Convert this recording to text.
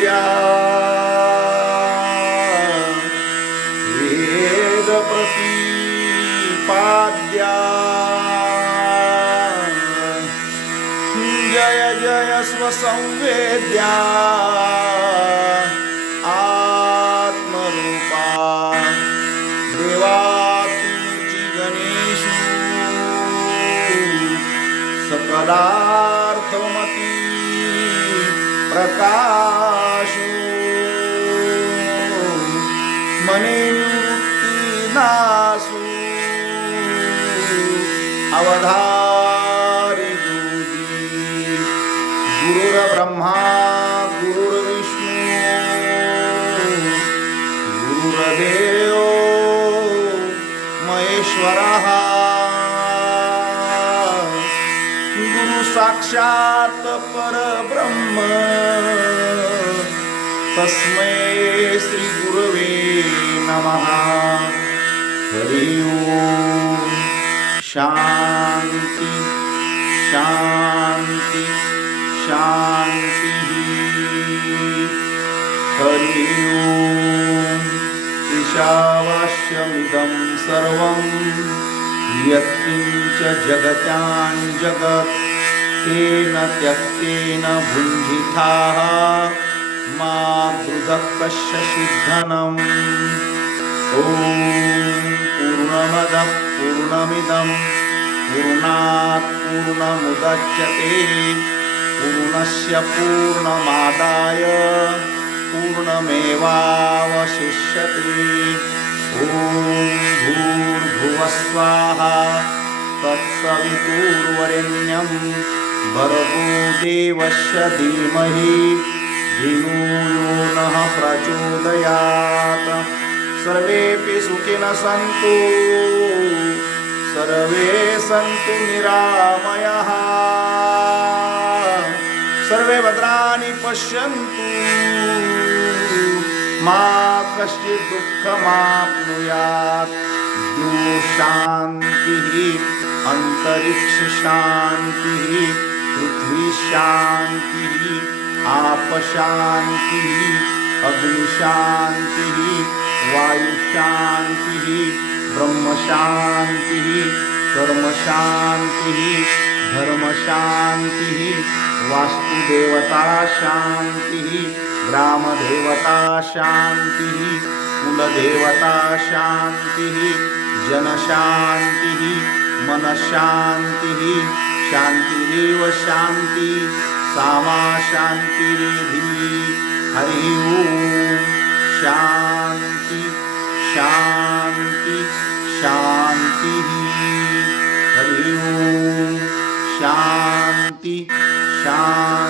द्या वेद प्रतिपाद्या. जय जय स्वसंवेद्या. आत्मरूपा. देवा तुझी गणेशू. सकलार्थमती. प्रकाशू. मने निवृत्ती नासू। अवधारी ज्योती गुरुर्ब्रह्मा गुरुर्विष्णू गुरुर्देव महेश्वरः। गुरु साक्षात परब्रह्म। तस्मै श्री गुरवे नमः। हरि ओम। शांती शांती शांती हरि ओम। ईशावास्यमिदं सर्वं। यत्किञ्च जगत्यां जगत्। तेन त्यक्तेन भुञ्जिताः। मा दृदकस्य सिद्धनम् ॐ पूर्णमदः पूर्णमिदं पूर्णात् पूर्णमुदच्यते। पूर्णस्य पूर्णमादाय पूर्णमेवावशिष्यते। ॐ भूर्भुवस्वाहा तत्सवितुर्वरेण्यं भर्गो देवस्य धीमहि धियो यो नः प्रचोदयात्। सर्वेऽपि सुखिनः सन्तु। सर्वे सन्तु निरामयः। सर्वे भद्राणि पश्यन्तु। मा कश्चित् दुःखमाप्नुयात्। शान्तिः अन्तरिक्षशान्तिः पृथ्वीशान्तिः। आपशान्तिः अग्निशान्तिः वायुशान्तिः ब्रह्मशान्तिः कर्मशान्तिः धर्मशान्तिः वास्तुदेवता शान्तिः ग्रामदेवता शान्तिः कुलदेवता शान्तिः जनशान्तिः मनशान्तिः शान्तिरेव शान्ति सामा शान्तिरेधि हरि ओम। शान्ति शान्ति शान्तिः। हरि ओम। शान्ति शान्ति।